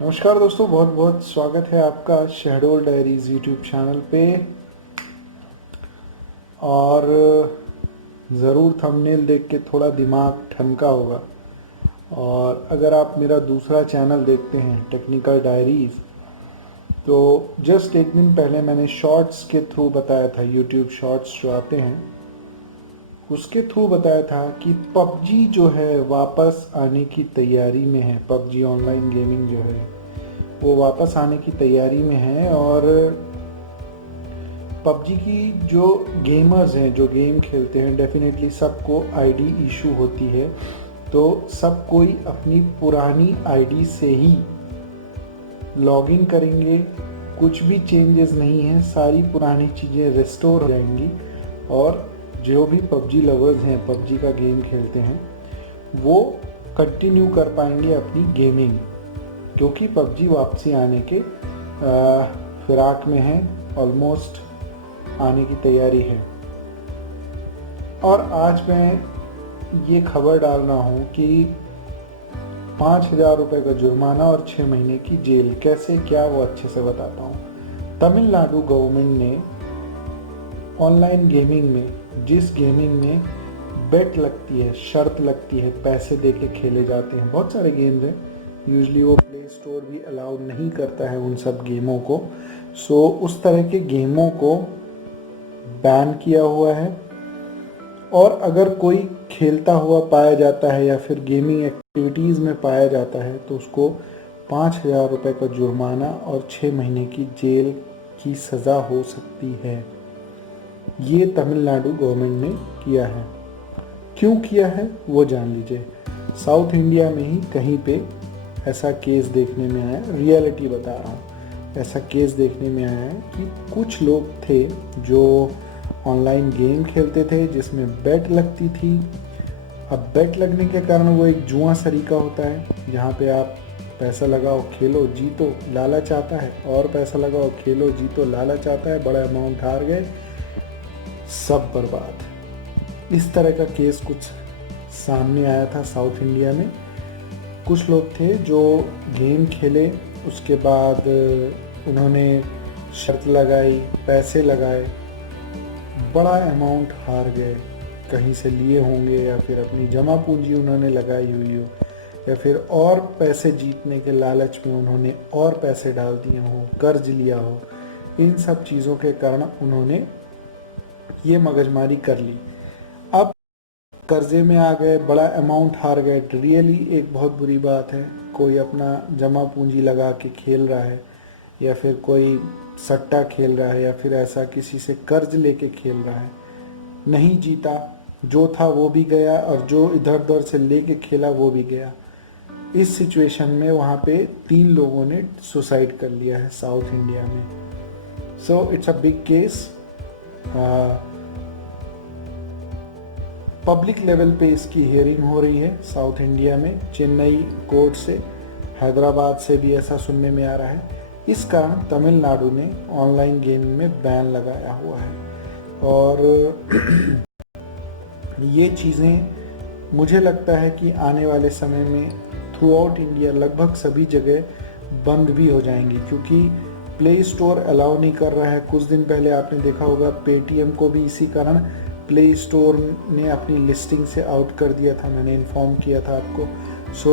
नमस्कार दोस्तों, बहुत बहुत स्वागत है आपका शहडोल डायरीज यूट्यूब चैनल पे। और ज़रूर थंबनेल देख के थोड़ा दिमाग ठनका होगा। और अगर आप मेरा दूसरा चैनल देखते हैं टेक्निकल डायरीज़, तो जस्ट एक दिन पहले मैंने शॉर्ट्स के थ्रू बताया था, यूट्यूब शॉर्ट्स जो आते हैं उसके थ्रू बताया था कि पबजी जो है वापस आने की तैयारी में है। पबजी ऑनलाइन गेमिंग जो है वो वापस आने की तैयारी में है। और पबजी की जो गेमर्स हैं, जो गेम खेलते हैं, डेफिनेटली सबको आईडी इशू होती है। तो सब कोई अपनी पुरानी आईडी से ही लॉगिन करेंगे। कुछ भी चेंजेस नहीं है, सारी पुरानी चीज़ें रिस्टोर हो जाएंगी। और जो भी पबजी लवर्स हैं, पबजी का गेम खेलते हैं, वो कंटिन्यू कर पाएंगे अपनी गेमिंग, क्योंकि पबजी वापसी आने के फिराक में है, ऑलमोस्ट आने की तैयारी है। और आज मैं ये खबर डाल रहा हूँ कि 5,000 रुपये का जुर्माना और 6 महीने की जेल। कैसे, क्या, वो अच्छे से बताता हूँ। तमिलनाडु गवर्नमेंट ने ऑनलाइन गेमिंग में, जिस गेमिंग में बेट लगती है, शर्त लगती है, पैसे दे के खेले जाते हैं, बहुत सारे गेम्स हैं, यूजली वो प्ले स्टोर भी अलाउ नहीं करता है उन सब गेमों को। सो उस तरह के गेमों को बैन किया हुआ है। और अगर कोई खेलता हुआ पाया जाता है या फिर गेमिंग एक्टिविटीज़ में पाया जाता है तो उसको 5,000 रुपये का जुर्माना और 6 महीने की जेल की सज़ा हो सकती है। ये तमिलनाडु गवर्नमेंट ने किया है। क्यों किया है वो जान लीजिए। साउथ इंडिया में ही कहीं पे ऐसा केस देखने में आया, रियलिटी बता रहा हूँ, ऐसा केस देखने में आया है कि कुछ लोग थे जो ऑनलाइन गेम खेलते थे जिसमें बेट लगती थी। अब बेट लगने के कारण वो एक जुआ सरीका होता है, जहाँ पे आप पैसा लगाओ, खेलो, जीतो, लालच आता है, और पैसा लगाओ, खेलो, जीतो, लालच आता है, बड़ा अमाउंट हार गए, सब बर्बाद। इस तरह का केस कुछ सामने आया था साउथ इंडिया में। कुछ लोग थे जो गेम खेले, उसके बाद उन्होंने शर्त लगाई, पैसे लगाए, बड़ा अमाउंट हार गए। कहीं से लिए होंगे या फिर अपनी जमा पूंजी उन्होंने लगाई हुई हो, या फिर और पैसे जीतने के लालच में उन्होंने और पैसे डाल दिए हो, कर्ज लिया हो। इन सब चीज़ों के कारण उन्होंने ये मगजमारी कर ली। अब कर्जे में आ गए, बड़ा अमाउंट हार गए, रियली एक बहुत बुरी बात है। कोई अपना जमा पूंजी लगा के खेल रहा है, या फिर कोई सट्टा खेल रहा है, या फिर ऐसा किसी से कर्ज लेके खेल रहा है, नहीं जीता, जो था वो भी गया, और जो इधर उधर से लेके खेला वो भी गया। इस सिचुएशन में वहाँ पे 3 लोगों ने सुसाइड कर लिया है साउथ इंडिया में। So it's a big case. Public level पे इसकी हियरिंग हो रही है साउथ इंडिया में, चेन्नई कोर्ट से, हैदराबाद से भी ऐसा सुनने में आ रहा है। इस कारण तमिलनाडु ने ऑनलाइन गेमिंग में बैन लगाया हुआ है। और ये चीज़ें मुझे लगता है कि आने वाले समय में थ्रू आउट इंडिया लगभग सभी जगह बंद भी हो जाएंगी, क्योंकि प्ले स्टोर अलाउ नहीं कर रहा है। कुछ दिन पहले आपने देखा होगा पेटीएम को भी इसी कारण प्ले स्टोर ने अपनी लिस्टिंग से आउट कर दिया था, मैंने इन्फॉर्म किया था आपको। सो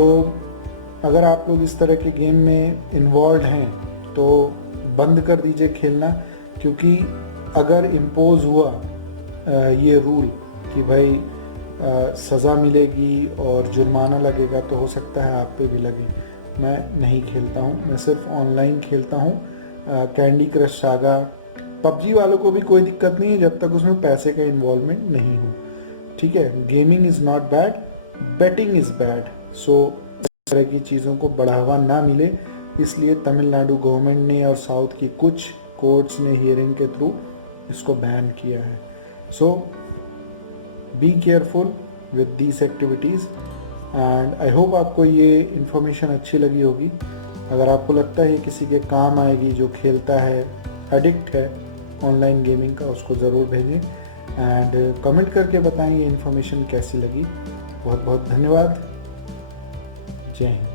अगर आप लोग इस तरह के गेम में इन्वॉल्व हैं तो बंद कर दीजिए खेलना, क्योंकि अगर इम्पोज हुआ ये रूल कि भाई सज़ा मिलेगी और जुर्माना लगेगा, तो हो सकता है आप पे भी लगे। मैं नहीं खेलता हूँ, मैं सिर्फ ऑनलाइन खेलता हूँ। कैंडी क्रश सागा, पबजी वालों को भी कोई दिक्कत नहीं है जब तक उसमें पैसे का इन्वॉल्वमेंट नहीं हो। ठीक है, gaming is not bad, betting is bad. So इस तरह की चीज़ों को बढ़ावा ना मिले, इसलिए तमिलनाडु गवर्नमेंट ने और साउथ की कुछ कोर्ट्स ने हियरिंग के थ्रू इसको बैन किया है। So be careful with these activities, and I hope आपको ये इन्फॉर्मेशन अच्छी लगी होगी। अगर आपको लगता है ये किसी के काम आएगी, जो खेलता है, एडिक्ट है ऑनलाइन गेमिंग का, उसको ज़रूर भेजें एंड कमेंट करके बताएं ये इन्फॉर्मेशन कैसी लगी। बहुत बहुत धन्यवाद। जय हिंद।